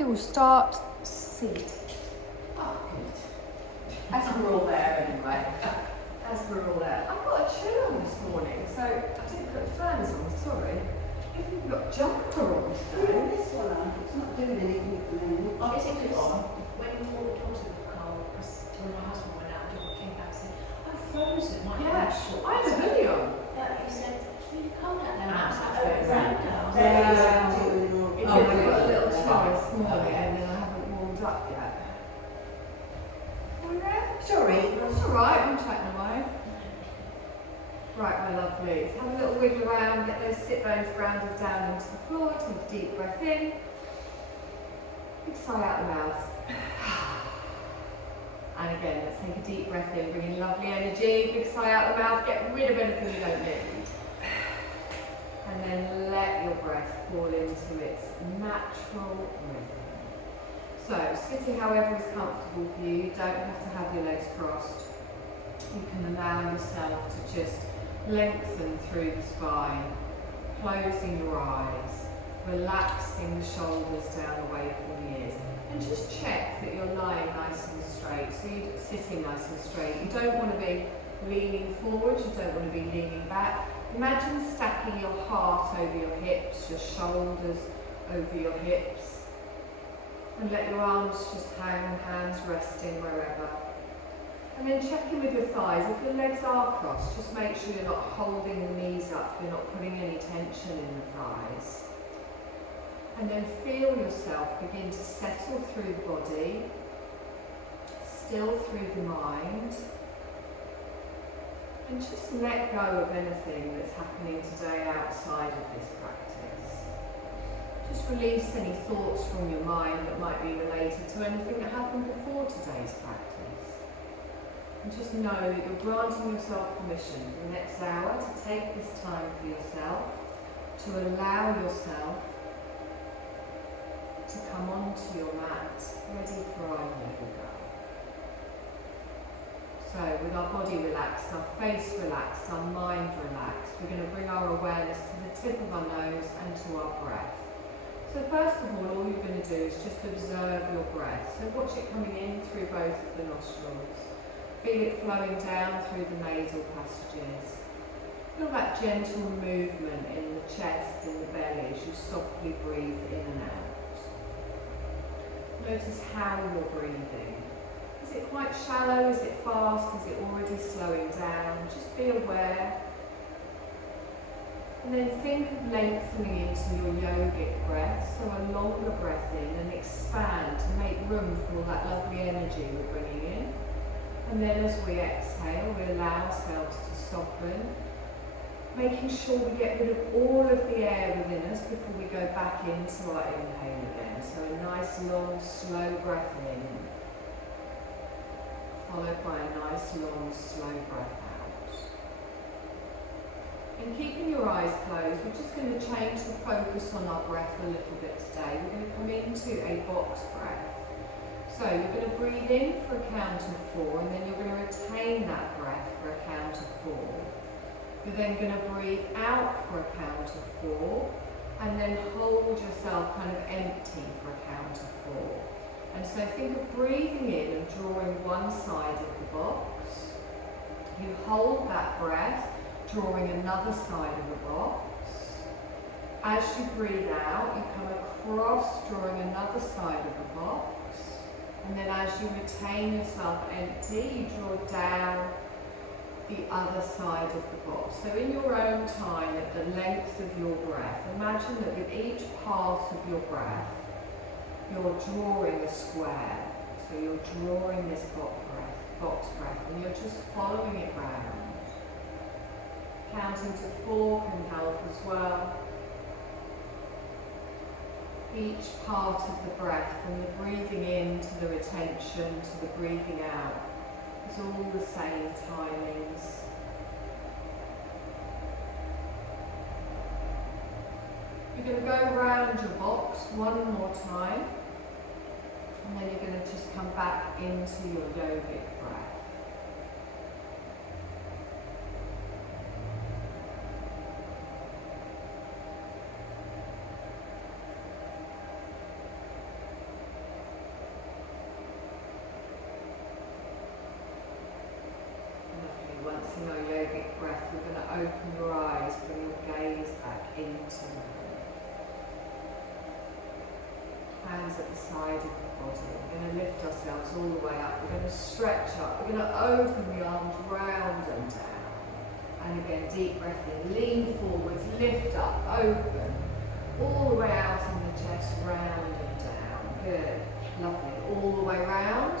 we will start seat. Oh, good. As we're all there anyway. As we're all there. I've got a chill on this morning, so I didn't put fans on, sorry. You've got jumper on today. This one on, it's not doing anything at the moment. Oh, Is it it's because on. when all the dogs were cold, because when my husband went out, dog came back and said, I'm frozen, my Yeah, hand's short. I had a hoodie on. He said, it's really cold out there. Ah, I was like, okay. oh, right now. It's only got a little chill this morning and then I haven't warmed up yet. Are we there? Sorry. That's alright, I'm chatting away. Right, my lovelies, have a little wiggle around, get those sit bones grounded down into the floor, take a deep breath in. Big sigh out the mouth. And again, let's take a deep breath in, bring in lovely energy, big sigh out the mouth, get rid of anything you don't need. And then let your breath fall into its natural rhythm. So, sitting however is comfortable for you, you don't have to have your legs crossed. You can allow yourself to just lengthen through the spine, closing your eyes, relaxing the shoulders down away from the ears, and just check that you're lying nice and straight, so you're sitting nice and straight. You don't want to be leaning forward, you don't want to be leaning back. Imagine stacking your heart over your hips, your shoulders over your hips, and let your arms just hang, hands resting wherever. And then check in with your thighs. If your legs are crossed, just make sure you're not holding the knees up, you're not putting any tension in the thighs. And then feel yourself begin to settle through the body, still through the mind, and just let go of anything that's happening today outside of this practice. Just release any thoughts from your mind that might be related to anything that happened before today's practice. And just know that you're granting yourself permission for the next hour to take this time for yourself, to allow yourself to come onto your mat, ready for our yoga. So with our body relaxed, our face relaxed, our mind relaxed, we're going to bring our awareness to the tip of our nose and to our breath. So first of all you're going to do is just observe your breath. So watch it coming in through both of the nostrils. Feel it flowing down through the nasal passages. Feel that gentle movement in the chest, in the belly, as you softly breathe in and out. Notice how you're breathing. Is it quite shallow? Is it fast? Is it already slowing down? Just be aware. And then think of lengthening into your yogic breath, so a longer breath in and expand to make room for all that lovely energy we're bringing in. And then as we exhale, we allow ourselves to soften, making sure we get rid of all of the air within us before we go back into our inhale again. So a nice long slow breath in, followed by a nice long slow breath out. And keeping your eyes closed, we're just going to change the focus on our breath a little bit today. We're going to come into a box breath. So you're going to breathe in for a count of 4, and then you're going to retain that breath for a count of 4. You're then going to breathe out for a count of 4, and then hold yourself kind of empty for a count of 4. And so think of breathing in and drawing one side of the box. You hold that breath, drawing another side of the box. As you breathe out, you come across, drawing another side of the box. And then as you retain yourself empty, you draw down the other side of the box. So in your own time, at the length of your breath, imagine that with each part of your breath, you're drawing a square. So you're drawing this box breath, and you're just following it round. Counting to 4 can help as well. Each part of the breath, from the breathing in to the retention to the breathing out, is all the same timings. You're going to go around your box one more time, and then you're going to just come back into your yogic breath. hands at the side of the body. We're going to lift ourselves all the way up. We're going to stretch up. We're going to open the arms round and down. And again, deep breath in. Lean forwards, lift up, open. All the way out in the chest, round and down. Good. Lovely. All the way round.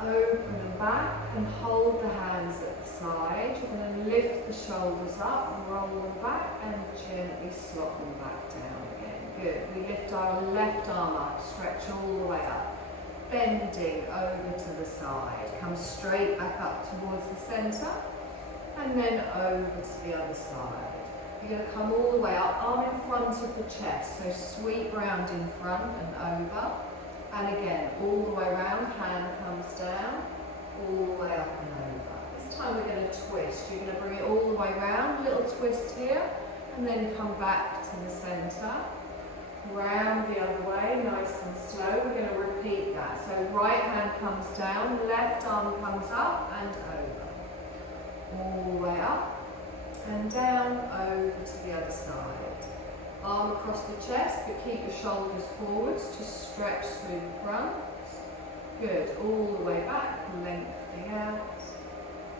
Open and back and hold the hands at the side. You're going to lift the shoulders up, roll them back and gently slot them back down again. Good. We lift our left arm up, stretch all the way up. Bending over to the side. Come straight back up towards the centre and then over to the other side. You're going to come all the way up, arm in front of the chest, so sweep round in front and over. And again, all the way around, hand comes down, all the way up and over. This time we're going to twist. You're going to bring it all the way round, little twist here, and then come back to the centre. Round the other way, nice and slow. We're going to repeat that. So right hand comes down, left arm comes up and over. All the way up and down, over to the other side. Arm across the chest, but keep your shoulders forwards, just stretch through the front. Good, all the way back, lengthening out.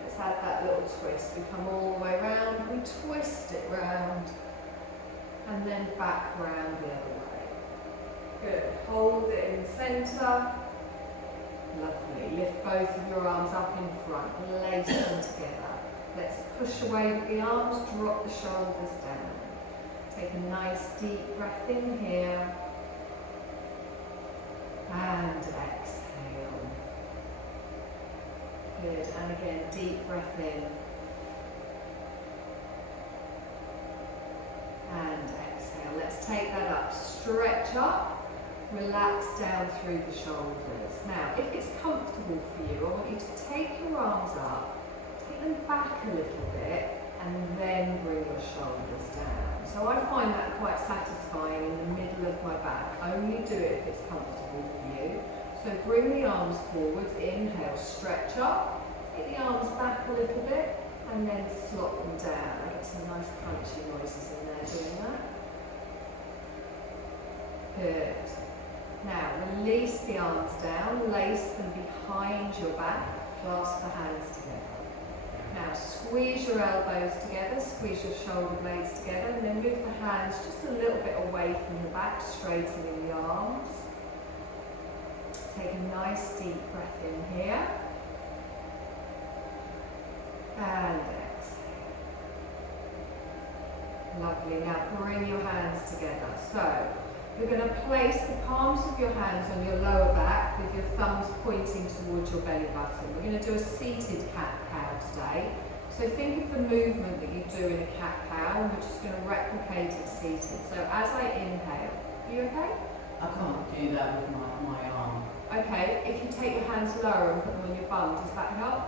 Let's add that little twist. We come all the way round, we twist it round, and then back round the other way. Good, hold it in the centre. Lovely, lift both of your arms up in front, lace them together. Let's push away with the arms, drop the shoulders down. Take a nice deep breath in here and exhale. Good, and again, deep breath in and exhale. Let's take that up, stretch up, relax down through the shoulders. Now, if it's comfortable for you, I want you to take your arms up, take them back a little bit, and then bring your shoulders down. So I find that quite satisfying in the middle of my back. Only do it if it's comfortable for you. So bring the arms forwards, inhale, stretch up, take the arms back a little bit, and then slot them down. I get some nice crunchy noises in there doing that. Good. Now release the arms down, lace them behind your back, clasp the hands together. Now squeeze your elbows together, squeeze your shoulder blades together, and then move the hands just a little bit away from the back, straightening the arms. Take a nice deep breath in here. And exhale. Lovely. Now bring your hands together. So you're going to place the palms of your hands on your lower back with your thumbs pointing towards your belly button. We're going to do a seated cat-cow today. So think of the movement that you do in a cat-cow, and we're just going to replicate it seated. So as I inhale, are you okay? I can't do that with my arm. Okay, if you take your hands lower and put them on your bum, does that help?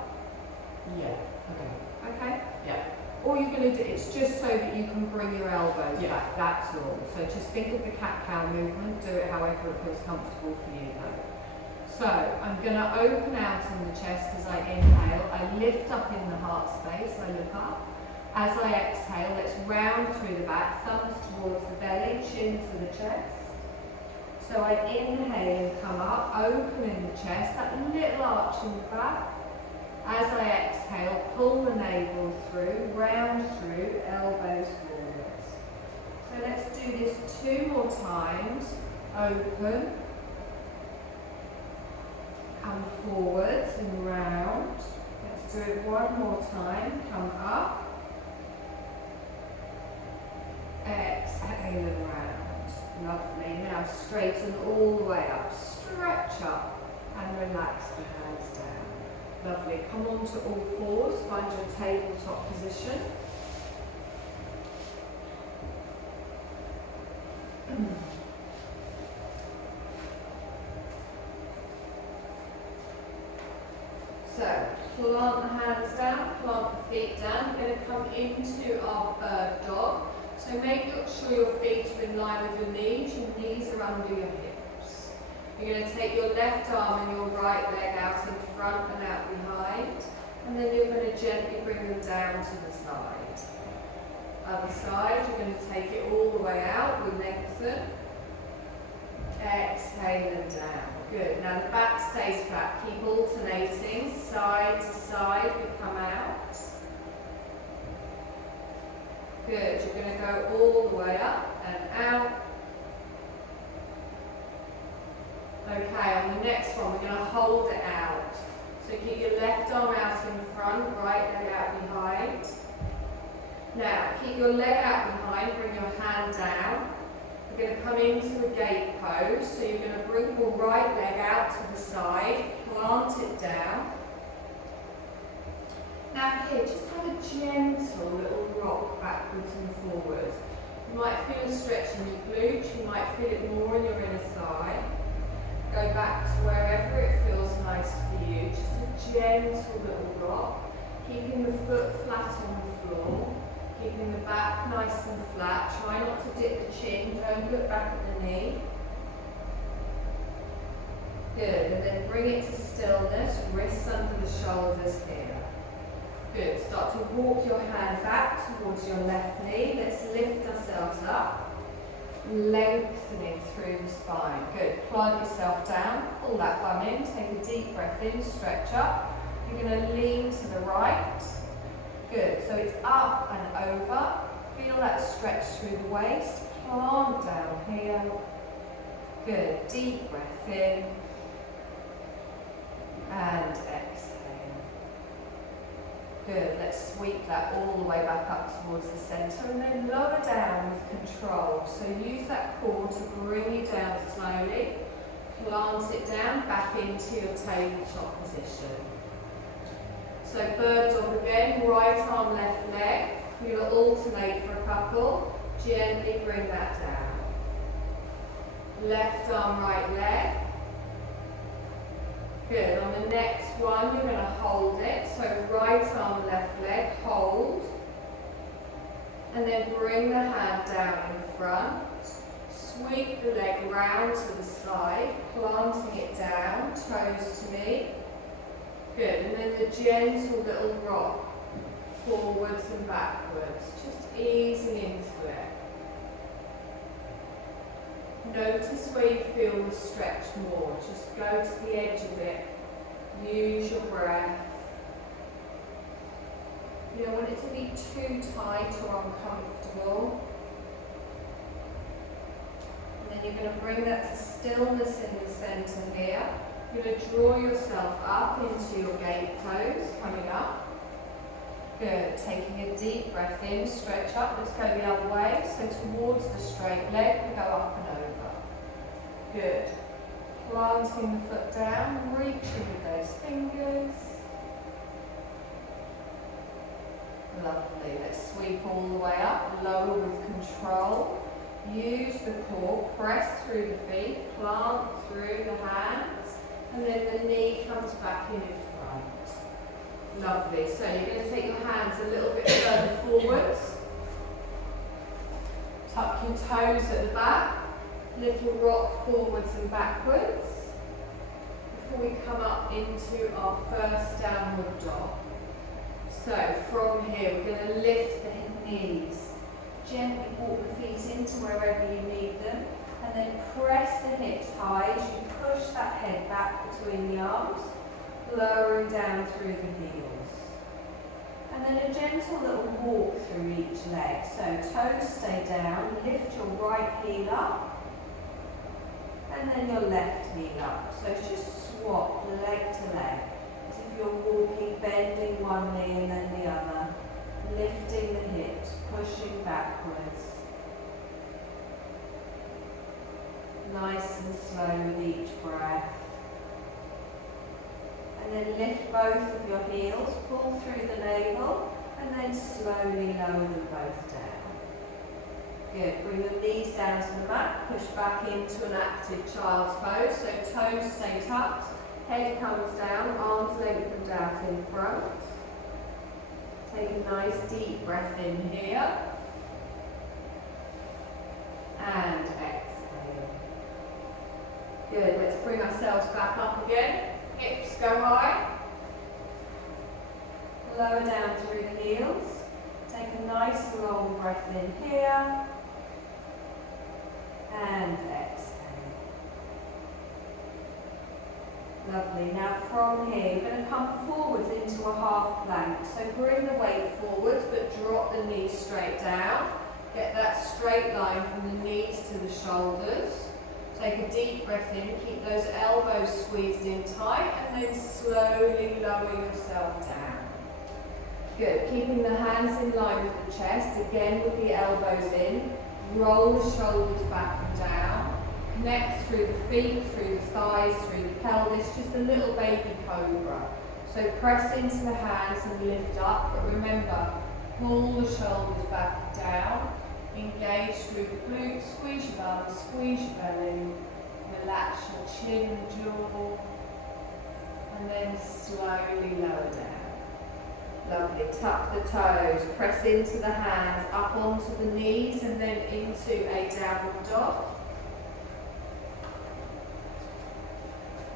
Yeah, okay. Okay? Yeah. All you're going to do, it's just so that you can bring your elbows Yeah. back, that's all. So just think of the cat-cow movement, do it however it feels comfortable for you though. So I'm going to open out in the chest as I inhale, I lift up in the heart space, I look up. As I exhale, let's round through the back, thumbs towards the belly, chin to the chest. So I inhale and come up, open in the chest, that little arch in the back. As I exhale, pull the navel through, round through, elbows forwards. So let's do this 2 more times. Open, come forwards and round. Let's do it 1 more time. Come up, exhale and round. Lovely. Now straighten all the way up, stretch up and relax the hands down. Lovely. Come on to all fours, find your tabletop position. So, plant the hands down, plant the feet down. We're going to come into our bird dog. So make sure your feet are in line with your knees are under your hips. You're going to take your left arm and your right leg out in front and out behind, and then you're going to gently bring them down to the side. Other side, you're going to take it all the way out, we lengthen. exhale and down. Good. Now the back stays flat. Keep alternating side to side. We come out. Good. You're going to go all the way up and out. Okay, on the next one, we're going to hold it out. So keep your left arm out in front, right leg out behind. Now, keep your leg out behind, bring your hand down. We're going to come into a gate pose. So you're going to bring your right leg out to the side, plant it down. Now here, just have a gentle little rock backwards and forwards. You might feel a stretch in your glute, you might feel it more in your inner thigh. Go back to wherever it feels nice for you. Just a gentle little rock. Keeping the foot flat on the floor. Keeping the back nice and flat. Try not to dip the chin. Don't look back at the knee. Good. And then bring it to stillness. Wrists under the shoulders here. Good. Start to walk your hand back towards your left knee. Let's lift ourselves up. Lengthening through the spine. Good. Plant yourself down. Pull that bum in. Take a deep breath in. Stretch up. You're going to lean to the right. Good. So it's up and over. Feel that stretch through the waist. Plant down here. Good. Deep breath in. And exhale. Good, let's sweep that all the way back up towards the centre and then lower down with control. So use that core to bring you down slowly. Plant it down back into your tabletop position. So bird dog again, right arm, left leg. You're going to alternate for a couple. Gently bring that down. Left arm, right leg. Good. On the next one, you're going to hold it. So right arm, left leg, hold. And then bring the hand down in front. Sweep the leg round to the side, planting it down, toes to knee. Good. And then the gentle little rock, forwards and backwards, just easing into it. Notice where you feel the stretch more. Just go to the edge of it. Use your breath. You don't want it to be too tight or uncomfortable. And then you're going to bring that to stillness in the centre here. You're going to draw yourself up into your gate pose, coming up. Good. Taking a deep breath in, stretch up. Let's go the other way. So towards the straight leg, we go up and over. Good. Planting the foot down, reaching with those fingers. Lovely. Let's sweep all the way up, lower with control. Use the core, press through the feet, plant through the hands, and then the knee comes back in front. Lovely. So you're going to take your hands a little bit further forwards. Tuck your toes at the back. Little rock forwards and backwards before we come up into our first downward dog. So from here we're going to lift the knees, gently walk the feet into wherever you need them, and then press the hips high as you push that head back between the arms, lowering down through the heels. And then a gentle little walk through each leg. So toes stay down, lift your right heel up, and then your left heel up. So just swap leg to leg. As if you're walking, bending one knee and then the other. Lifting the hips, pushing backwards. Nice and slow with each breath. And then lift both of your heels, pull through the navel, and then slowly lower them both down. Good. Bring your knees down to the mat, push back into an active child's pose. So toes stay tucked, head comes down, arms lengthened out in front. Take a nice deep breath in here. And exhale. Good. Let's bring ourselves back up again. Hips go high. Lower down through the heels. Take a nice long breath in here. And exhale. Lovely. Now from here, you're going to come forwards into a half plank. So bring the weight forwards, but drop the knees straight down. Get that straight line from the knees to the shoulders. Take a deep breath in, keep those elbows squeezed in tight, and then slowly lower yourself down. Good. Keeping the hands in line with the chest, again with the elbows in. Roll the shoulders back and down. Connect through the feet, through the thighs, through the pelvis, just a little baby cobra. So press into the hands and lift up, but remember, pull the shoulders back and down. Engage through the glutes, squeeze your bum, squeeze your belly, relax your chin, jaw, and then slowly lower down. Lovely, tuck the toes, press into the hands, up onto the knees, and then into a downward dog.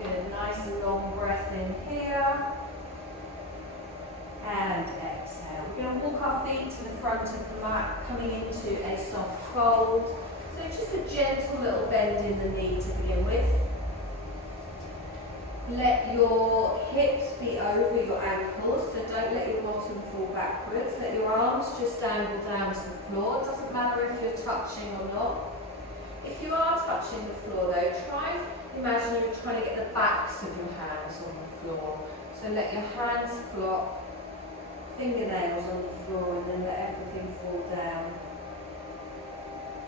Good, nice and long breath in here. And exhale. We're going to walk our feet to the front of the mat, coming into a soft fold. So just a gentle little bend in the knee to begin with. Let your hips be over your ankles, so don't let your bottom fall backwards. Let your arms just dangle down to the floor. It doesn't matter if you're touching or not. If you are touching the floor though, try and imagine you're trying to get the backs of your hands on the floor. So let your hands flop, fingernails on the floor, and then let everything fall down.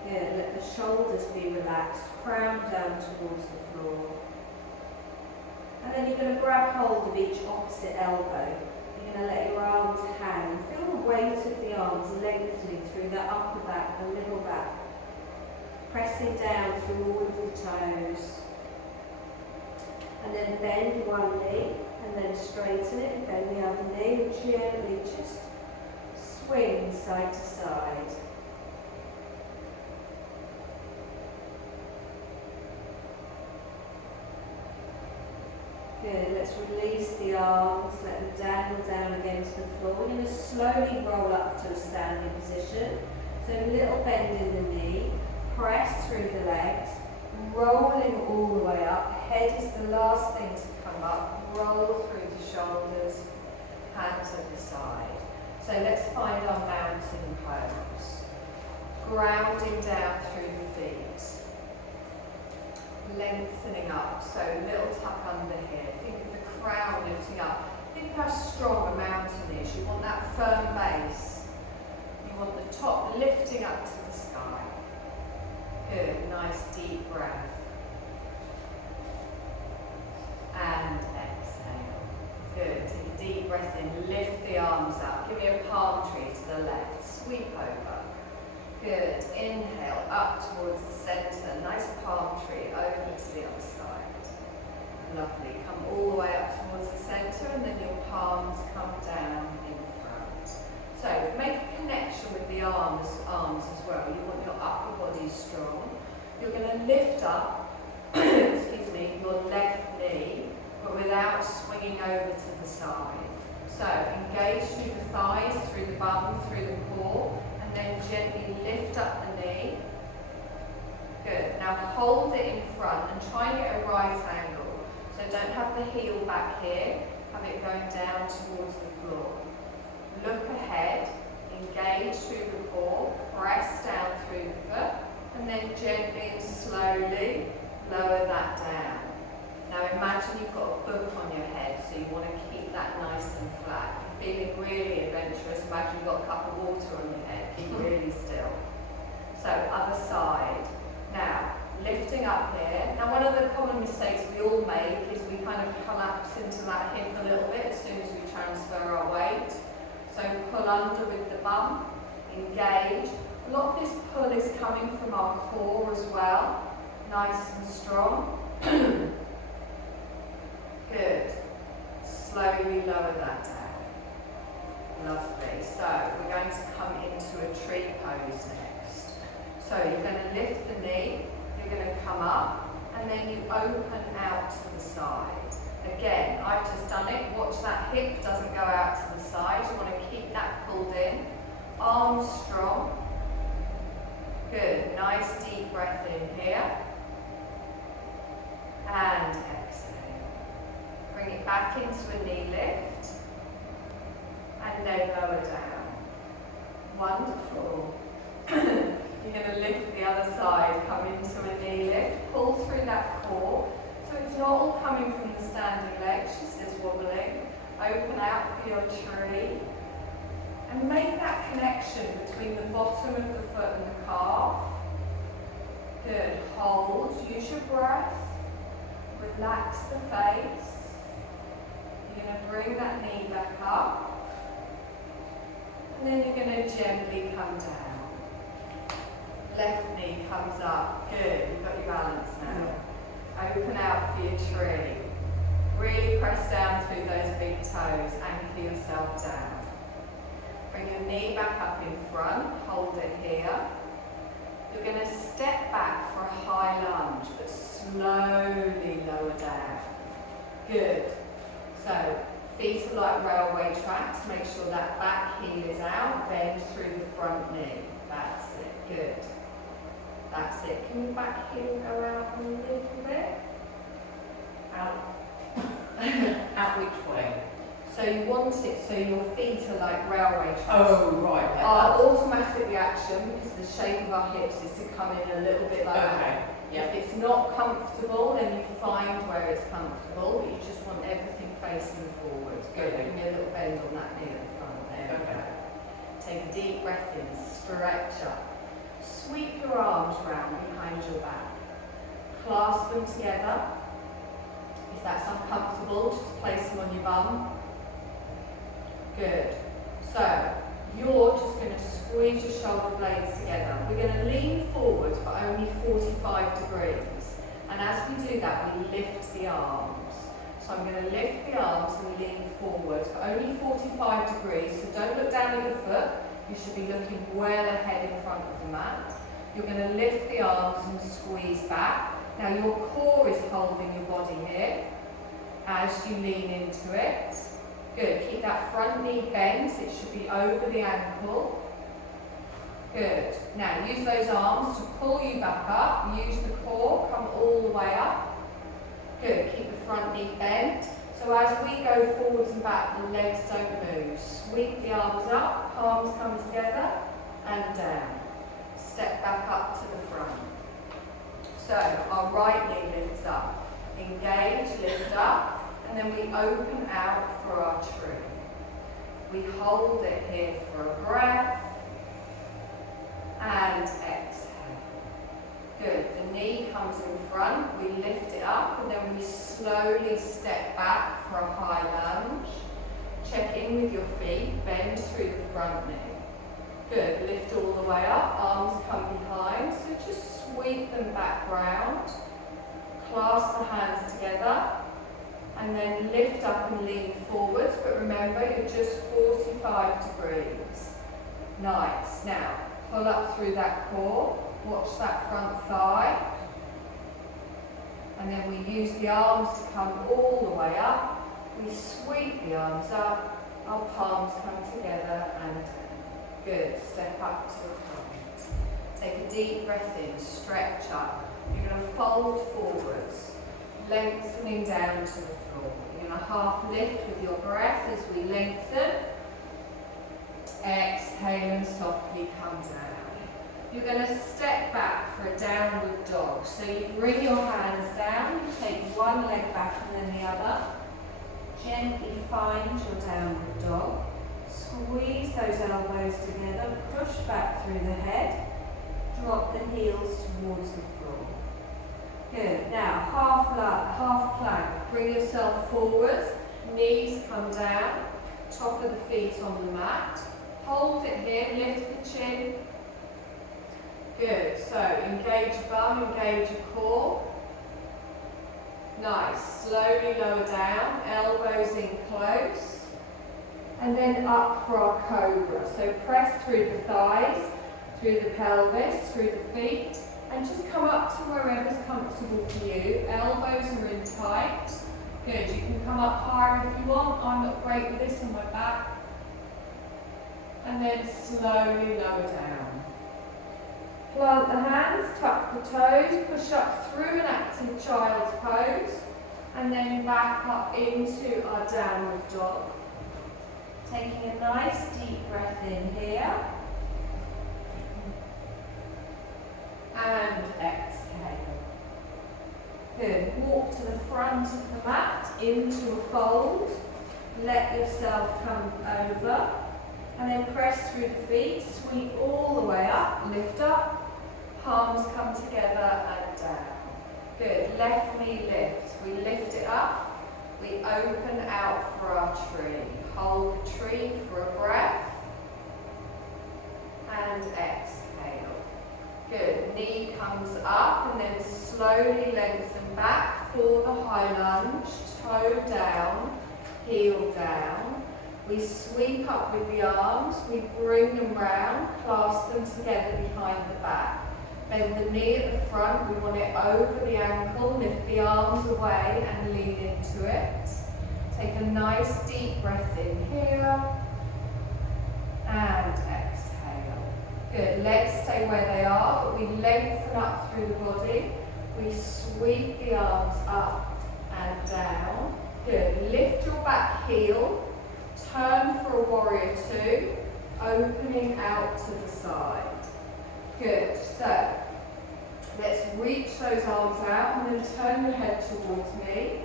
Good, let the shoulders be relaxed, crown down towards the floor. And then you're going to grab hold of each opposite elbow. You're going to let your arms hang. Feel the weight of the arms lengthening through the upper back, the middle back. Pressing down through all of the toes. And then bend one knee, and then straighten it, and bend the other knee, and gently just swing side to side. Good, let's release the arms, let them dangle down against the floor. We're going to slowly roll up to a standing position. So a little bend in the knee, press through the legs, rolling all the way up. Head is the last thing to come up. Roll through the shoulders, hands at the side. So let's find our mountain pose. Grounding down through the feet. Lengthening up, so a little tuck under here. Think of the crown lifting up. Think how strong a mountain is. You want that firm base. You want the top lifting up to the sky. Good, nice deep breath. And exhale. Good, take a deep breath in, lift the arms up. Give me a palm tree to the left, sweep over. Good, inhale up towards the centre, nice palm tree over to the other side. Lovely, come all the way up towards the centre, and then your palms come down in front. So make a connection with the arms as well. You want your upper body strong. You're going to lift up, excuse me, your left knee, but without swinging over to the side. So engage through the thighs, through the bum, through the core, and then gently lift up the knee. Good. Now hold it in front and try and get a right angle. So don't have the heel back here, have it going down towards the floor. Look ahead, engage through the core, press down through the foot, and then gently and slowly lower that down. Now imagine you've got a book on your head, so you want to keep that nice and flat. If you're feeling really adventurous, imagine you've got a cup of water on your head, keep really still. So other side. Now, lifting up here. Now one of the common mistakes we all make is we kind of collapse into that hip a little bit as soon as we transfer our weight. So pull under with the bum, engage. A lot of this pull is coming from our core as well. Nice and strong. Good. Slowly lower that down. Lovely. So we're going to come into a tree pose next. So you're going to lift the knee, you're going to come up, and then you open out to the side. Again, I've just done it. Watch that hip doesn't go out to the side. You want to keep that pulled in. Arms strong. Good. Nice deep breath in here. And exhale. back into a knee lift. And then lower down. Wonderful. You're going to lift the other side, come into a knee lift, pull through that core. So it's not all coming from the standing leg, she's just wobbling. Open out for your tree. And make that connection between the bottom of the foot and the calf. Good. Hold. Use your breath. Relax the face. You're going to bring that knee back up. And then you're going to gently come down. Left knee comes up. Good. You've got your balance now. Open out for your tree. Really press down through those big toes. Anchor yourself down. Bring your knee back up in front. Hold it here. You're going to step back for a high lunge, but slowly lower down. Good. So, feet are like railway tracks. Make sure that back heel is out. Bend through the front knee. That's it. Good. That's it. Can your back heel go out a little bit? Out. Out which way? So you want it so your feet are like railway tracks. Oh, right. Like Our that. automatic reaction, because the shape of our hips is to come in a little bit like that. Okay. Yeah. If it's not comfortable, then you find where it's comfortable, but you just want everything facing forwards. Good. Okay. Give me a little bend on that knee at the front. There we go. Take a deep breath in, stretch up. Sweep your arms round behind your back. Clasp them together. If that's uncomfortable, just place them on your bum. Good. So, you're just going to squeeze your shoulder blades together. We're going to lean forwards, but only 45 degrees. And as we do that, we lift the arms. So I'm going to lift the arms and lean forwards, but only 45 degrees. So don't look down at your foot. You should be looking well ahead in front of the mat. You're going to lift the arms and squeeze back. Now your core is holding your body here as you lean into it. Good. Keep that front knee bent. It should be over the ankle. Good. Now use those arms to pull you back up. Use the core. Come all the way up. Good. Keep the front knee bent. So as we go forwards and back, the legs don't move. Sweep the arms up. Palms come together and down. Step back up to the front. So our right knee lifts up. Engage, lift up. And then we open out for our tree. We hold it here for a breath. And exhale. Good. The knee comes in front. We lift it up and then we slowly step back for a high lunge. Check in with your feet. Bend through the front knee. Good. Lift all the way up. Arms come behind. So just sweep them back round. Clasp the hands together. And then lift up and lean forwards, but remember you're just 45 degrees. Nice. Now, pull up through that core, watch that front thigh. And then we use the arms to come all the way up. We sweep the arms up, our palms come together and good. Step up to the front. Take a deep breath in, stretch up. You're going to fold forwards, lengthening down to the floor. You're going to half lift with your breath as we lengthen. Exhale and softly come down. You're going to step back for a downward dog. So you bring your hands down, you take one leg back and then the other. Gently find your downward dog. Squeeze those elbows together, push back through the head. Drop the heels towards the floor. Good. Now, half plank. Bring yourself forwards. Knees come down. Top of the feet on the mat. Hold it here. Lift the chin. Good. So, engage your bum, engage your core. Nice. Slowly lower down. Elbows in close. And then up for our cobra. So, press through the thighs, through the pelvis, through the feet. And just come up to wherever's comfortable for you. Elbows are in tight. Good. You can come up higher if you want. I'm not great with this on my back. And then slowly lower down. Plant the hands, tuck the toes, push up through an active child's pose. And then back up into our downward dog. Taking a nice deep breath in here. And exhale. Good. Walk to the front of the mat into a fold. Let yourself come over. And then press through the feet. Sweep all the way up. Lift up. Palms come together and down. Good. Left knee lifts. We lift it up. We open out for our tree. Hold the tree for a breath. And exhale. Good. Knee comes up and then slowly lengthen back for the high lunge. Toe down, heel down. We sweep up with the arms. We bring them round, clasp them together behind the back. Bend the knee at the front, we want it over the ankle, lift the arms away and lean into it. Take a nice deep breath in here and exhale. Good, legs stay where they are, but we lengthen up through the body. We sweep the arms up and down. Good, lift your back heel, turn for a warrior two, opening out to the side. Good, so let's reach those arms out and then turn your head towards me.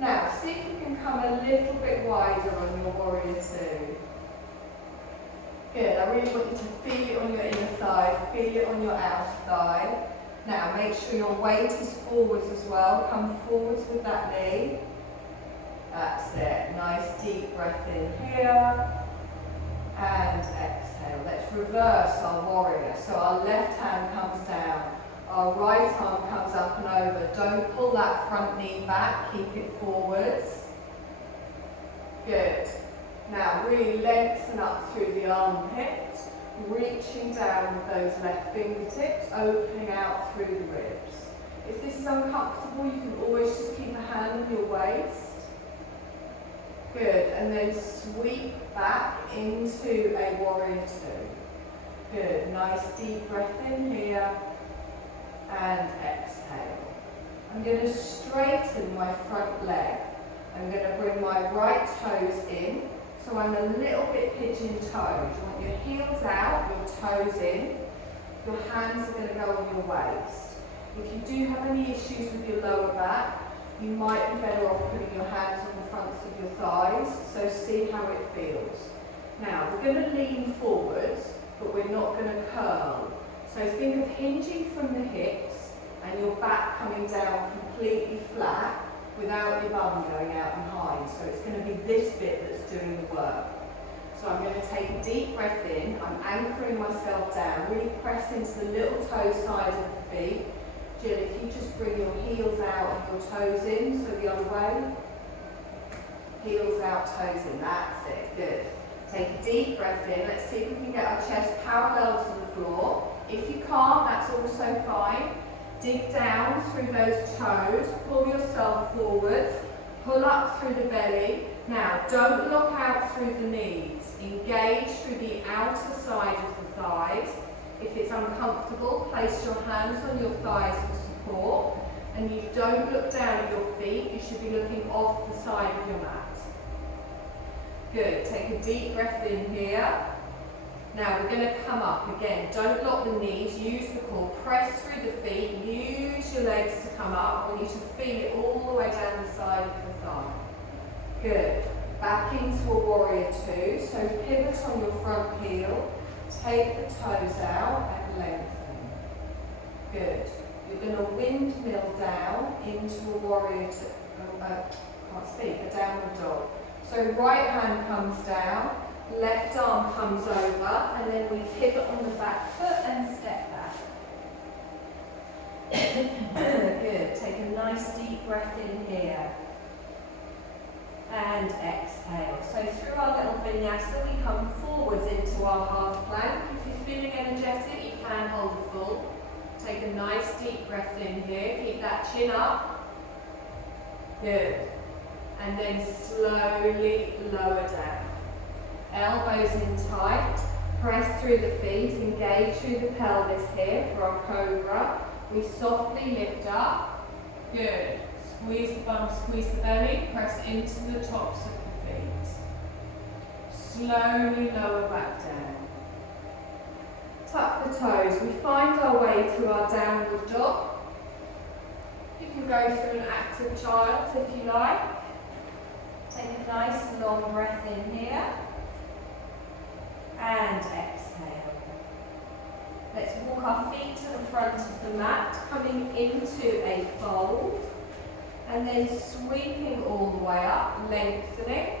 Now, see if you can come a little bit wider on your warrior two. Good, I really want you to feel it on your inner thigh, feel it on your outer thigh. Now, make sure your weight is forwards as well. Come forwards with that knee. That's it, nice deep breath in here. And exhale. Let's reverse our warrior. So our left hand comes down, our right arm comes up and over. Don't pull that front knee back, keep it forwards. Good. Now really lengthen up through the armpits, reaching down with those left fingertips, opening out through the ribs. If this is uncomfortable, you can always just keep a hand on your waist. Good, and then sweep back into a warrior two. Good, nice deep breath in here and exhale. I'm going to straighten my front leg. I'm going to bring my right toes in, so I'm a little bit pigeon-toed. You want your heels out, your toes in. Your hands are going to go on your waist. If you do have any issues with your lower back, you might be better off putting your hands on the fronts of your thighs, so see how it feels. Now, we're going to lean forwards, but we're not going to curl. So think of hinging from the hips and your back coming down completely flat without your bum going out behind. So it's going to be this bit that's doing the work. So I'm going to take a deep breath in, I'm anchoring myself down, really press into the little toe side of the feet. Jill, if you just bring your heels out and your toes in, so the other way. Heels out, toes in, that's it, good. Take a deep breath in, let's see if we can get our chest parallel to the floor. If you can't, that's also fine. Dig down through those toes, pull yourself forwards, pull up through the belly. Now, don't look out through the knees, engage through the outer side of the thighs. If it's uncomfortable, place your hands on your thighs for support, and you don't look down at your feet, you should be looking off the side of your mat. Good, take a deep breath in here. Now we're going to come up again, don't lock the knees, use the core, press through the feet, use your legs to come up. I want you to feel it all the way down the side of the thigh. Good, back into a warrior two, so pivot on your front heel. Take the toes out and lengthen. Good. You're going to windmill down into a warrior a downward dog. So right hand comes down, left arm comes over, and then we pivot on the back foot and step back. Good. Take a nice deep breath in here. And exhale. So through our little vinyasa, we come forwards into our half plank. If you're feeling energetic, you can hold it full. Take a nice deep breath in here. Keep that chin up. Good. And then slowly lower down. Elbows in tight. Press through the feet. Engage through the pelvis here for our cobra. We softly lift up. Good. Squeeze the bum, squeeze the belly, press into the tops of the feet. Slowly lower back down. Tuck the toes. We find our way to our downward dog. You can go through an active child if you like. Take a nice long breath in here. And exhale. Let's walk our feet to the front of the mat, coming into a fold. And then sweeping all the way up, lengthening.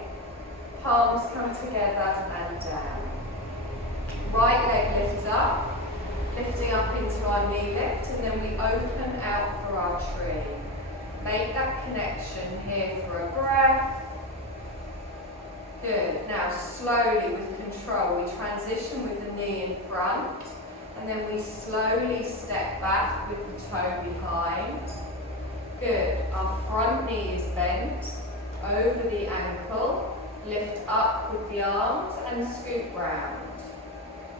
Palms come together and down. Right leg lifts up, lifting up into our knee lift, and then we open out for our tree. Make that connection here for a breath. Good. Now slowly with control, we transition with the knee in front, and then we slowly step back with the toe behind. Good. Our front knee is bent over the ankle. Lift up with the arms and scoop round.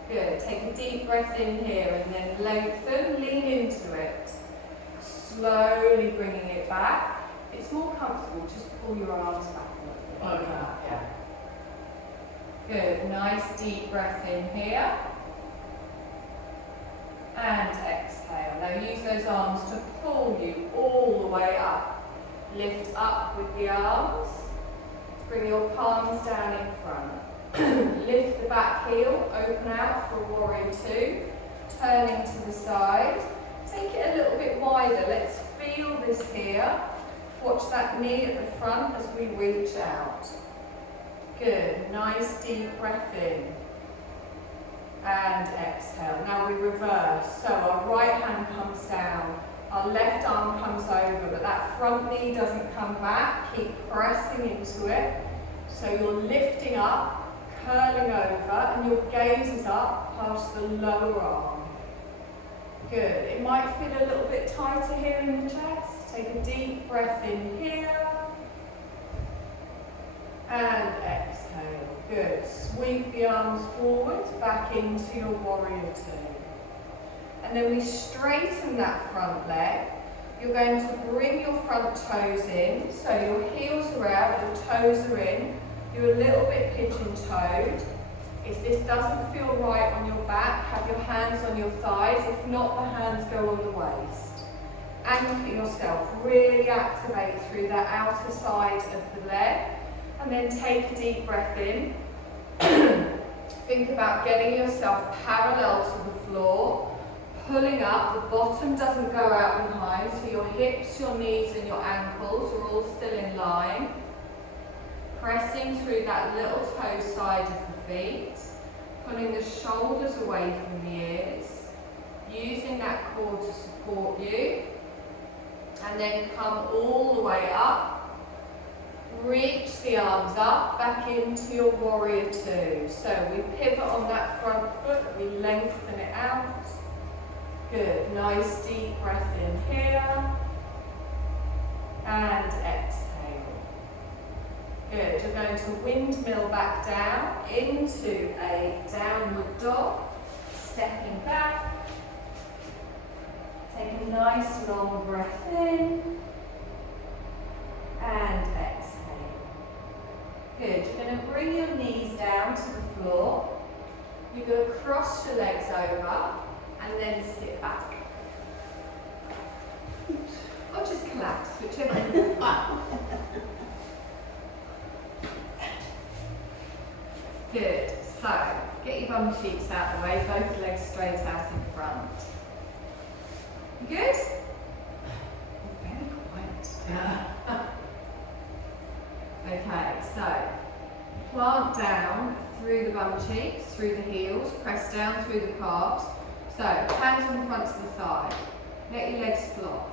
Good. Take a deep breath in here and then lengthen, lean into it. Slowly bringing it back. It's more comfortable, just pull your arms back a little bit. Okay, yeah. Good. Nice deep breath in here. And exhale. Now use those arms to pull you all the way up. Lift up with the arms. Bring your palms down in front. Lift the back heel, open out for warrior two. Turning to the side. Take it a little bit wider. Let's feel this here. Watch that knee at the front as we reach out. Good. Nice deep breath in. And exhale. Now we reverse. So our right hand comes down. Our left arm comes over, but that front knee doesn't come back. Keep pressing into it. So you're lifting up, curling over, and your gaze is up past the lower arm. Good. It might feel a little bit tighter here in the chest. Take a deep breath in here. And exhale. Good. Sweep the arms forward, back into your warrior two. And then we straighten that front leg. You're going to bring your front toes in. So your heels are out, your toes are in. You're a little bit pigeon-toed. If this doesn't feel right on your back, have your hands on your thighs. If not, the hands go on the waist. Anchor yourself. Really activate through that outer side of the leg. And then take a deep breath in. Think about getting yourself parallel to the floor. Pulling up, the bottom doesn't go out behind, so your hips, your knees and your ankles are all still in line. Pressing through that little toe side of the feet. Pulling the shoulders away from the ears. Using that core to support you. And then come all the way up. Reach the arms up, back into your warrior two. So we pivot on that front foot, we lengthen it out. Good, nice deep breath in here. And exhale. Good, you're going to windmill back down into a downward dog. Stepping back. Take a nice long breath in. And exhale. Good, you're going to bring your knees down to the floor. You're going to cross your legs over and then sit back. Or just collapse, whichever you prefer. Good, so get your bum cheeks out the way, both legs straight out in front. Good? Very quiet. Okay, so plant down through the bum cheeks, through the heels, press down through the calves. So hands on the front of the thigh. Let your legs flop.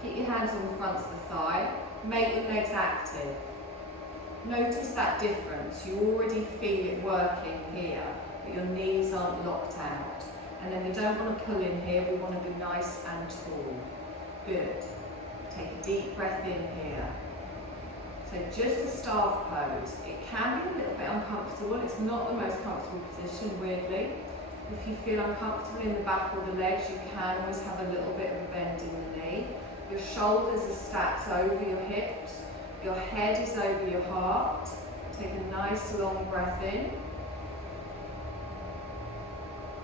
Keep your hands on the front of the thigh. Make your legs active. Notice that difference. You already feel it working here, but your knees aren't locked out. And then we don't want to pull in here, we want to be nice and tall. Good. Take a deep breath in here. So just a staff pose. It can be a little bit uncomfortable. It's not the most comfortable position, weirdly. If you feel uncomfortable in the back or the legs, you can always have a little bit of a bend in the knee. Your shoulders are stacked over your hips. Your head is over your heart. Take a nice long breath in.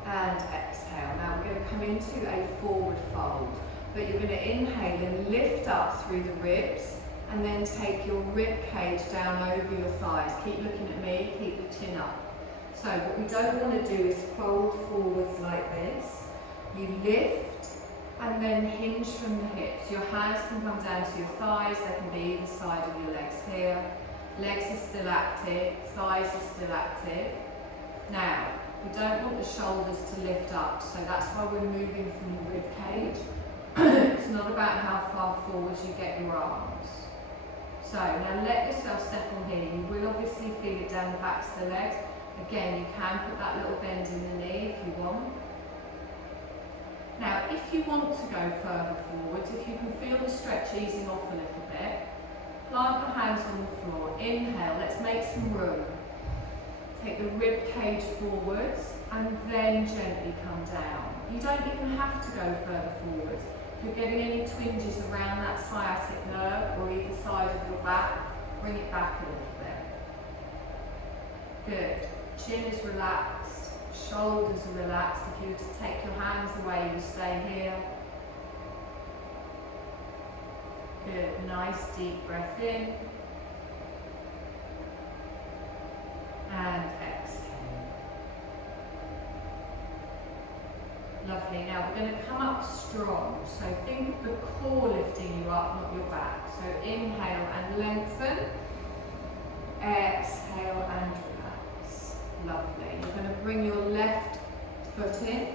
And exhale. Now we're going to come into a forward fold. But you're going to inhale and lift up through the ribs. And then take your rib cage down over your thighs. Keep looking at me, keep the chin up. So what we don't want to do is fold forwards like this. You lift and then hinge from the hips. Your hands can come down to your thighs, they can be either side of your legs here. Legs are still active, thighs are still active. Now, we don't want the shoulders to lift up, so that's why we're moving from the rib cage. It's not about how far forwards you get your arms. So now let yourself settle here. You will obviously feel it down the backs of the legs. Again, you can put that little bend in the knee if you want. Now, if you want to go further forwards, if you can feel the stretch easing off a little bit, plant the hands on the floor. Inhale, let's make some room. Take the rib cage forwards and then gently come down. You don't even have to go further forwards. If you're getting any twinges around that sciatic nerve or either side of your back, bring it back a little bit. Good. Chin is relaxed. Shoulders are relaxed. If you were to take your hands away, you stay here. Good. Nice deep breath in. And exhale. Lovely. Now we're going to come up strong. So think of the core lifting you up, not your back. So inhale and lengthen. Exhale and relax. Lovely. You're going to bring your left foot in.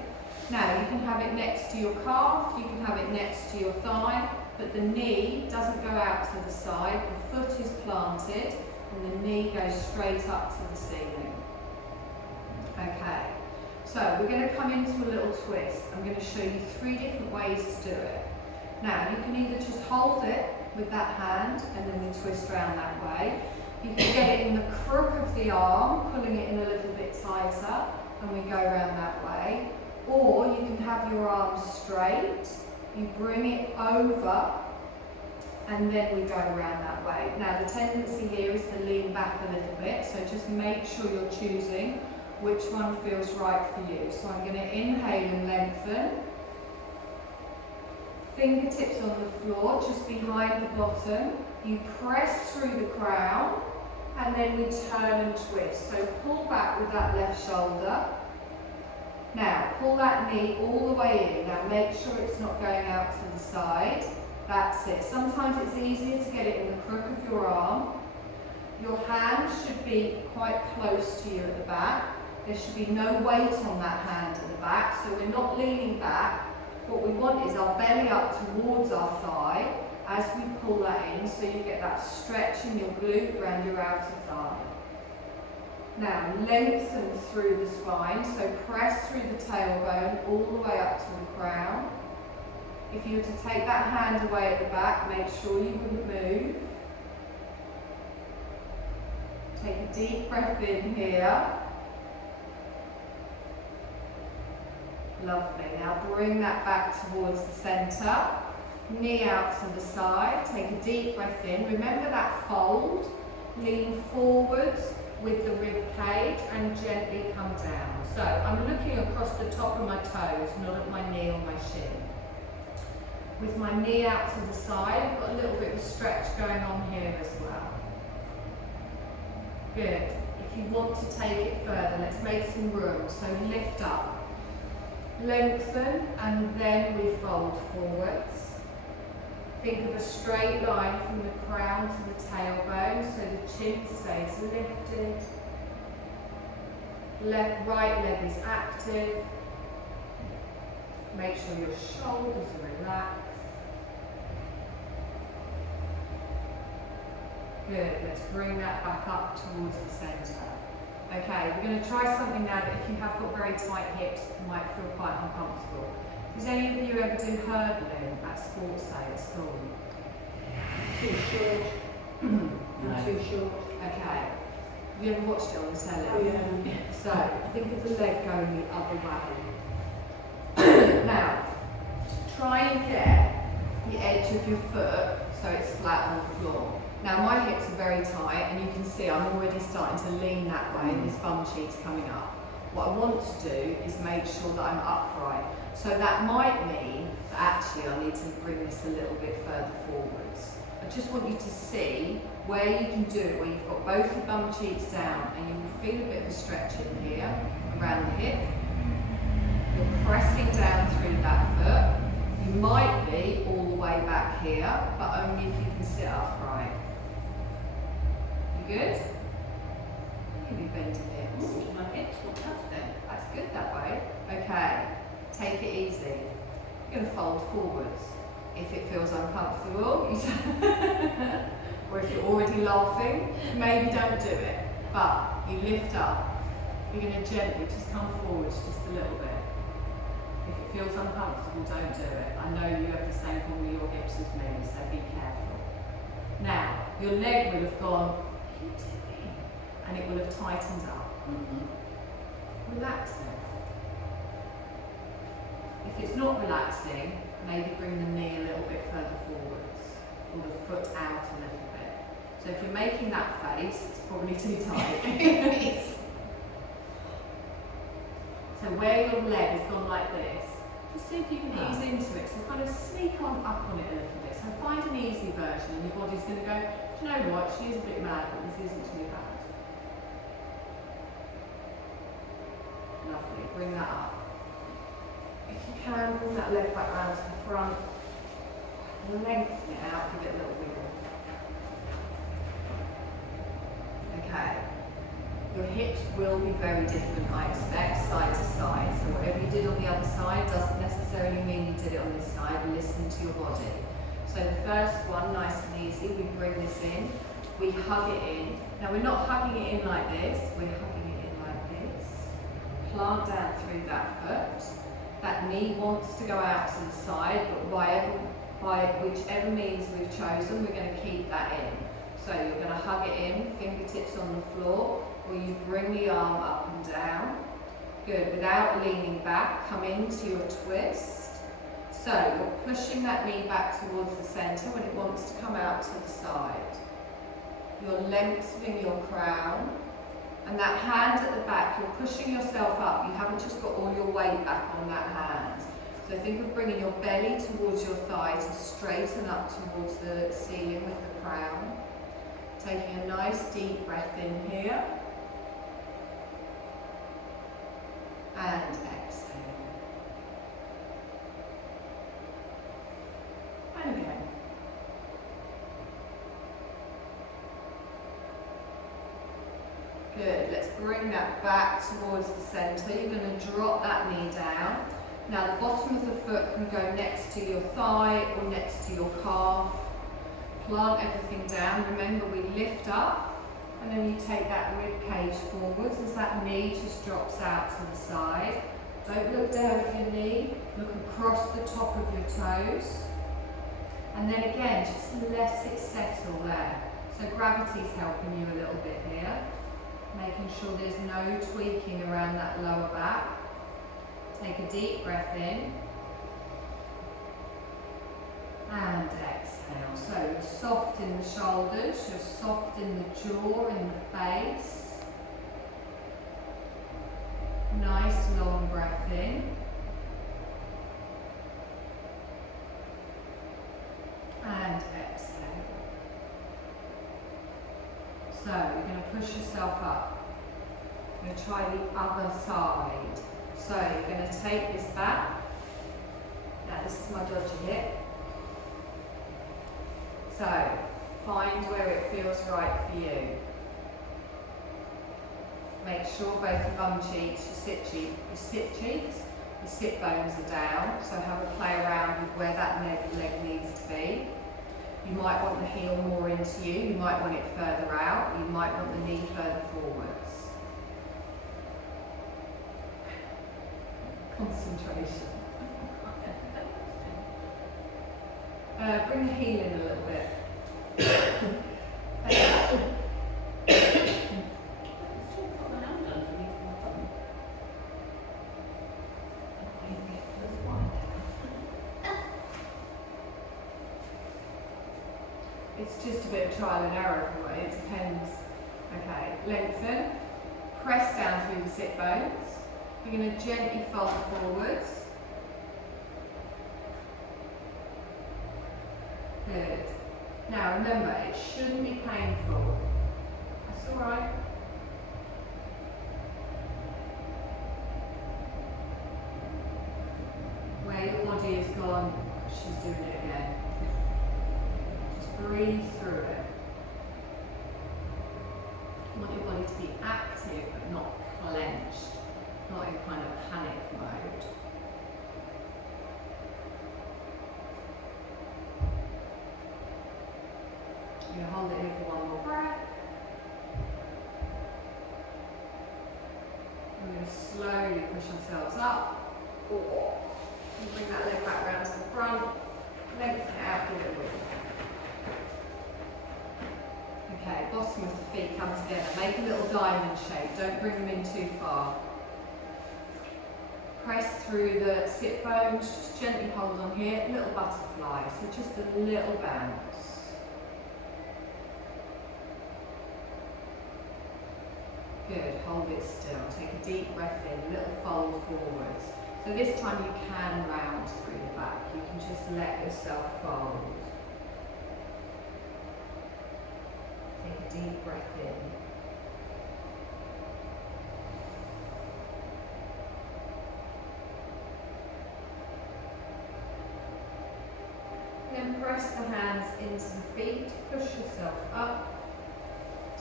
Now you can have it next to your calf, you can have it next to your thigh, but the knee doesn't go out to the side, the foot is planted and the knee goes straight up to the ceiling. Okay, so we're going to come into a little twist. I'm going to show you 3 different ways to do it. Now you can either just hold it with that hand and then we twist around that way. You can get it in the crook of the arm, pulling it in a little bit tighter, and we go around that way. Or you can have your arms straight, you bring it over, and then we go around that way. Now the tendency here is to lean back a little bit, so just make sure you're choosing which one feels right for you. So I'm going to inhale and lengthen. Fingertips on the floor, just behind the bottom. You press through the crown, and then we turn and twist. So pull back with that left shoulder. Now pull that knee all the way in. Now make sure it's not going out to the side. That's it. Sometimes it's easier to get it in the crook of your arm. Your hand should be quite close to you at the back. There should be no weight on that hand at the back, so we're not leaning back. What we want is our belly up towards our thigh as we pull that in, so you get that stretch in your glute around your outer thigh. Now lengthen through the spine, so press through the tailbone all the way up to the crown. If you were to take that hand away at the back, make sure you wouldn't move. Take a deep breath in here. Lovely. Now bring that back towards the centre. Knee out to the side. Take a deep breath in. Remember that fold. Lean forwards with the rib cage and gently come down. So I'm looking across the top of my toes, not at my knee or my shin. With my knee out to the side, I've got a little bit of stretch going on here as well. Good. If you want to take it further, let's make some room. So lift up. Lengthen and then we fold forwards. Think of a straight line from the crown to the tailbone so the chin stays lifted. Right leg is active. Make sure your shoulders are relaxed. Good, let's bring that back up towards the centre. Okay, we're going to try something now that if you have got very tight hips, you might feel quite uncomfortable. Does any of you ever do hurdling at sports day at school? Too short. No. Too short. Okay. Have you ever watched it on the telly? Oh yeah. So, think of the leg going the other way. Now, try and get the edge of your foot so it's flat on the floor. Now my hips are very tight and you can see I'm already starting to lean that way and this bum cheek's coming up. What I want to do is make sure that I'm upright. So that might mean that actually I need to bring this a little bit further forwards. I just want you to see where you can do it, where you've got both your bum cheeks down and you will feel a bit of a stretch in here around the hip. You're pressing down through that foot. You might be all the way back here, but only if you can sit upright. You good? Maybe bend your hips. Ooh, my hips will tough then. That's good that way. Okay, take it easy. You're going to fold forwards. If it feels uncomfortable, or if you're already laughing, maybe don't do it. But you lift up. You're going to gently just come forwards just a little bit. If it feels uncomfortable, don't do it. I know you have the same problem with your hips as me, so be careful. Now, your leg will have gone and it will have tightened up. Relax it. If it's not relaxing, maybe bring the knee a little bit further forwards, or the foot out a little bit. So if you're making that face, it's probably too tight. So where your leg has gone like this, just see if you can ease into it. So kind of sneak on up on it a little bit. So find an easy version and your body's going to go, do you know what, she is a bit mad, but this isn't too bad. Lovely, bring that up. If you can, bring that leg back round to the front, lengthen it out, give it a little wiggle. Okay. Your hips will be very different, I expect, side to side. So whatever you did on the other side doesn't necessarily mean you did it on this side. Listen to your body. So the first one, nice and easy, we bring this in, we hug it in. Now we're not hugging it in like this, we're hugging it in like this. Plant down through that foot. That knee wants to go out to the side, but by whichever means we've chosen, we're going to keep that in. So you're going to hug it in, fingertips on the floor, or you bring the arm up and down. Good, without leaning back, come into your twist. So you're pushing that knee back towards the centre when it wants to come out to the side. You're lengthening your crown. And that hand at the back, you're pushing yourself up. You haven't just got all your weight back on that hand. So think of bringing your belly towards your thigh to straighten up towards the ceiling with the crown. Taking a nice deep breath in here. And exhale. And again. Good, let's bring that back towards the centre. You're going to drop that knee down. Now the bottom of the foot can go next to your thigh or next to your calf. Plant everything down. Remember, we lift up and then you take that rib cage forwards as that knee just drops out to the side. Don't look down at your knee, look across the top of your toes. And then again, just let it settle there. So gravity's helping you a little bit here. Making sure there's no tweaking around that lower back. Take a deep breath in. And exhale. So you're soft in the shoulders, you're soft in the jaw, in the face. Nice long breath in. And exhale. So you're going to push yourself up. You're going to try the other side. So you're going to take this back. Now this is my dodgy hip. So find where it feels right for you. Make sure both your bum cheeks, your sit bones are down. So have a play around with where that leg needs to be. You might want the heel more into you, you might want it further out, you might want the knee further forwards. Concentration. Bring the heel in a little bit. It's just a bit of trial and error everyone, it depends. Okay, lengthen, press down through the sit bones. You're going to gently fold forwards. Good. Now remember, it shouldn't be painful. That's alright. Where your body is gone, she's doing it again. Just breathe through it. You want your body to be active but not clenched, not in kind of panic mode. You're going to hold it here for one more breath. We're going to slowly push ourselves up. And bring that leg back round to the front. Lengthen it out, give it a width. Okay, bottom of the feet come together. Make a little diamond shape. Don't bring them in too far. Press through the sit bones. Just gently hold on here. Little butterfly. So just a little bounce. Good, hold it still. Take a deep breath in, little fold forwards. So this time you can round through the back. You can just let yourself fold. Take a deep breath in. Then press the hands into the feet, push yourself up.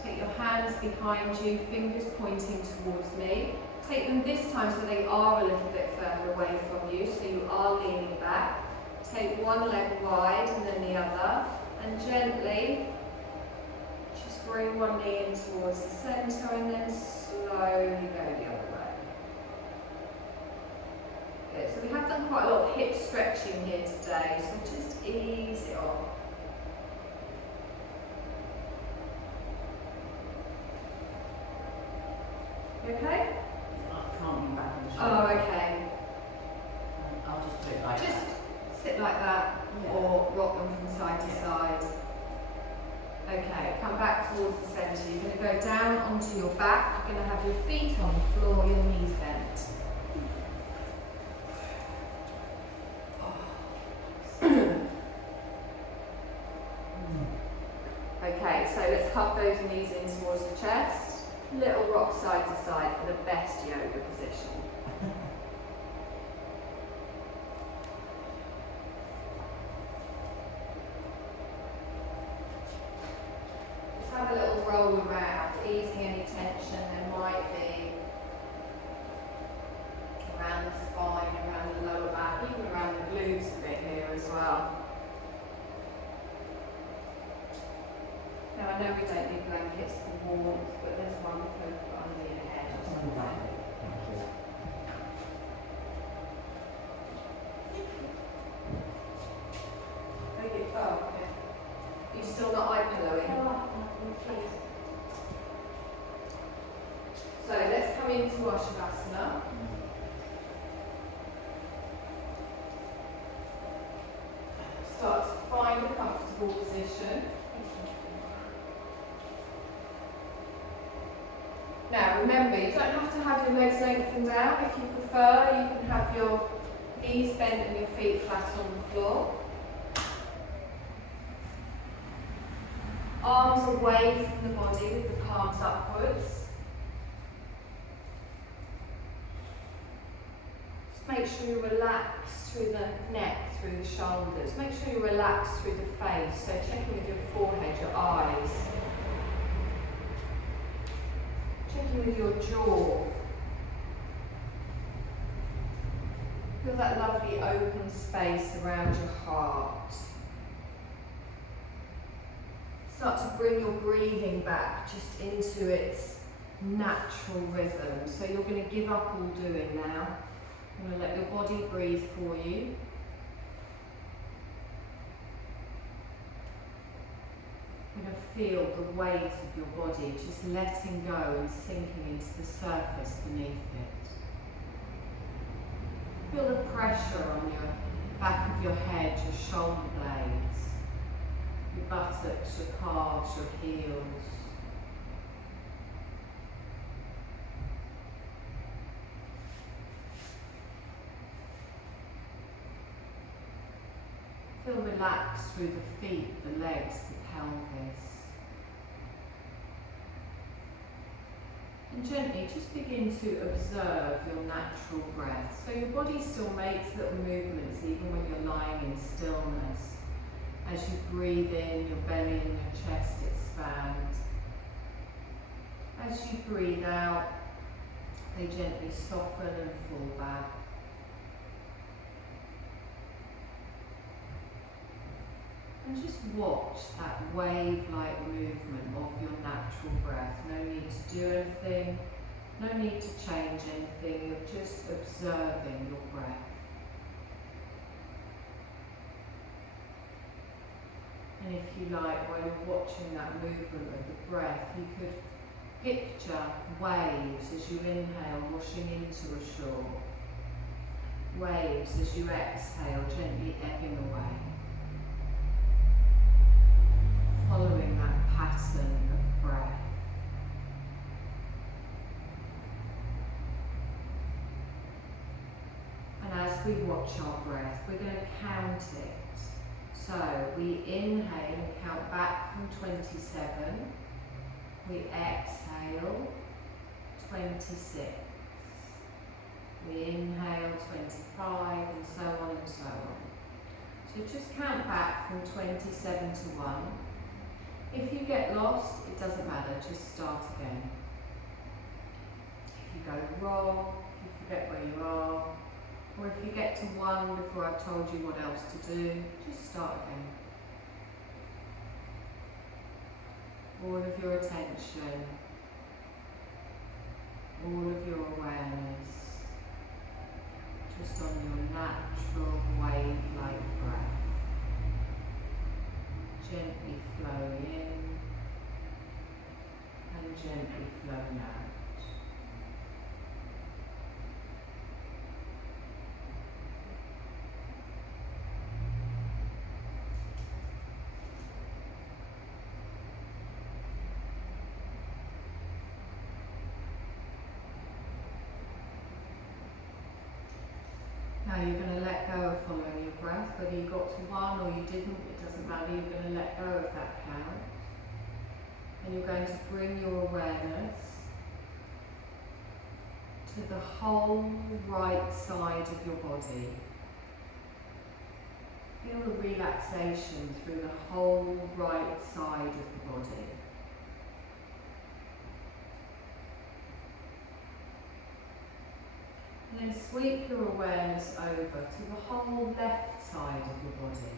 Take your hands behind you, fingers pointing towards me. Take them this time so they are a little bit further away from you, so you are leaning back. Take one leg wide and then the other, and gently just bring one knee in towards the centre and then slowly go the other way. Good, so we have done quite a lot of hip stretching here today, so just ease it off. Okay? I can't be back in the Oh, shoulder. okay. I'll just do it like Just that. sit like that or rock them from side to side. Okay, come back towards the centre. You're going to go down onto your back. You're going to have your feet on the floor, your knees bent. Okay, so let's hug those knees in towards the chest. Little rock side to side for the best yoga position. Just have a little roll around, easing any tension there might be around the spine, around the lower back, even around the glutes a bit here as well. Now I know we don't need blankets for warmth, but there's one for under your head or something. Oh, okay. You're still not eye pillowing? So let's come into Shavasana. Start to find a comfortable position. Now remember, you don't have to have your legs lengthened out. If you prefer, you can have your knees bent and your feet flat on the floor. Arms away from the body with the palms upwards. Just make sure you relax through the neck, through the shoulders. Make sure you relax through the face. So checking with your forehead, your eyes. Checking with your jaw. Feel that lovely open space around your heart. Start to bring your breathing back just into its natural rhythm. So you're going to give up all doing now. You're going to let your body breathe for you. You're going to feel the weight of your body just letting go and sinking into the surface beneath it. Feel the pressure on your back of your head, your shoulder blades, your buttocks, your calves, your heels. Feel relaxed through the feet, the legs, the pelvis. And gently just begin to observe your natural breath. So your body still makes little movements even when you're lying in stillness. As you breathe in, your belly and your chest expand. As you breathe out, they gently soften and fall back. And just watch that wave-like movement of your natural breath. No need to do anything, no need to change anything, you're just observing your breath. And if you like, while you're watching that movement of the breath, you could picture waves as you inhale, washing into a shore. Waves as you exhale, gently ebbing away. Following that pattern of breath. And as we watch our breath, we're going to count it. So we inhale and count back from 27. We exhale 26. We inhale 25 and so on and so on. So just count back from 27 to 1. If you get lost, it doesn't matter, just start again. If you go wrong, if you forget where you are, or if you get to 1 before I've told you what else to do, just start again. All of your attention, all of your awareness, just on your natural wave-like breath. Gently flowing in and gently flowing out. Now you're going to let go of following your breath, whether you got to 1 or you didn't, it doesn't matter, you're going to let go of that count. And you're going to bring your awareness to the whole right side of your body. Feel the relaxation through the whole right side of the body. And then sweep your awareness over to the whole left side of your body.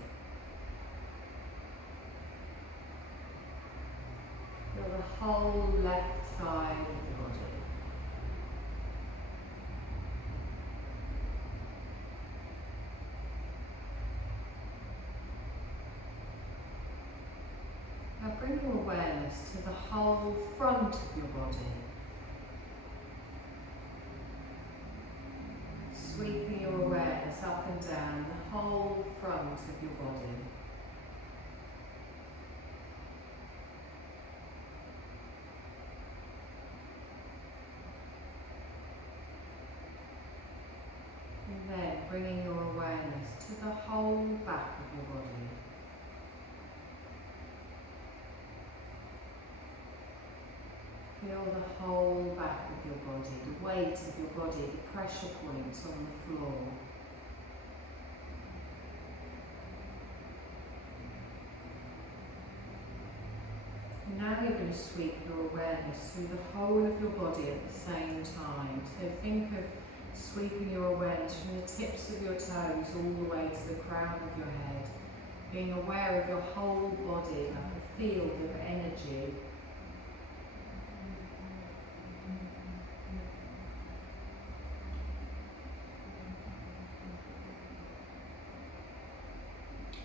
Feel the whole left side of your body. Now bring your awareness to the whole front of your body. Sweeping your awareness up and down the whole front of your body. And then bringing your awareness to the whole back of your body. Feel the whole back of your body, the weight of your body, the pressure points on the floor. Now you're going to sweep your awareness through the whole of your body at the same time. So think of sweeping your awareness from the tips of your toes all the way to the crown of your head. Being aware of your whole body like a field of energy.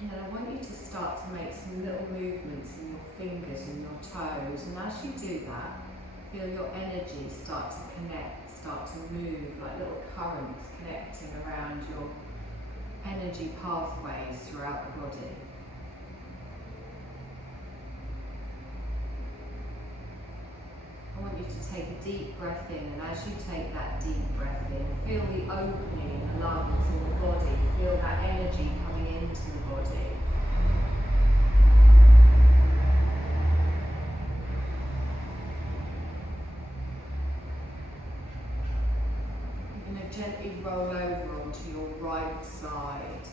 And then I want you to start to make some little movements in your fingers and your toes. And as you do that, feel your energy start to connect, start to move like little currents connecting around your energy pathways throughout the body. take a deep breath in, and as you take that deep breath in, feel the opening in the lungs and the body, feel that energy coming into the body. You're going to gently roll over onto your right side.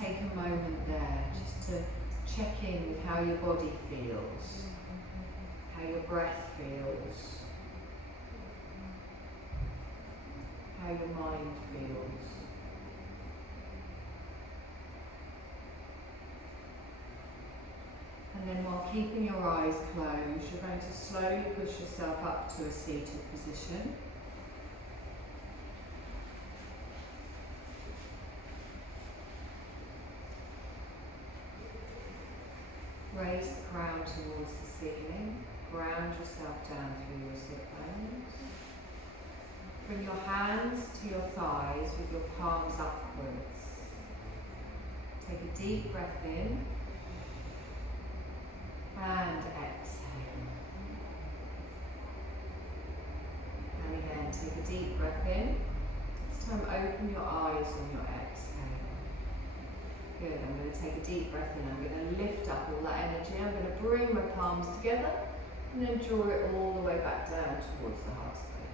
Take a moment there just to check in with how your body feels, how your breath feels, how your mind feels. And then while keeping your eyes closed, you're going to slowly push yourself up to a seated position. Raise the crown towards the ceiling, ground yourself down through your sit bones. Bring your hands to your thighs with your palms upwards. Take a deep breath in and exhale. And again, take a deep breath in. This time open your eyes on your exhale. Good, I'm going to take a deep breath in. I'm going to lift up all that energy. I'm going to bring my palms together and then draw it all the way back down towards the heart space.